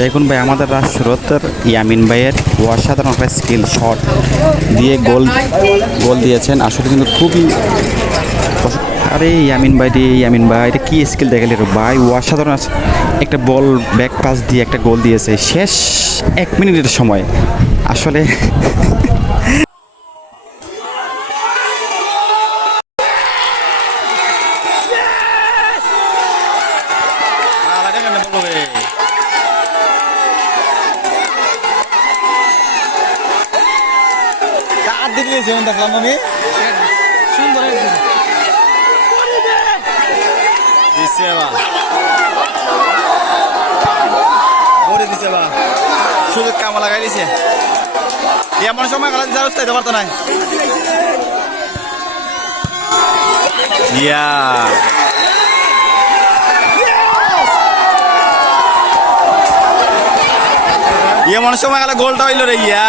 দেখুন ভাই, আমাদের রাষ্ট্রদূতের ইয়ামিন ভাইয়ের অসাধারণ একটা স্কিল শট দিয়ে গোল গোল দিয়েছেন। আসলে কিন্তু খুবই আরে ইয়ামিন ভাই এটা কি স্কিল দেখালি রে ভাই, অসাধারণ একটা বল ব্যাক পাস দিয়ে একটা গোল দিয়েছে শেষ 1 মিনিটের সময়। আসলে দেখলাম আমি সুন্দর সুযোগ কামা লাগাই দিছে, এমন সময় খেলা দিতে দিতে পারতো না। ইয়া এমন সময় খেলা গোলটা হইল রে। ইয়া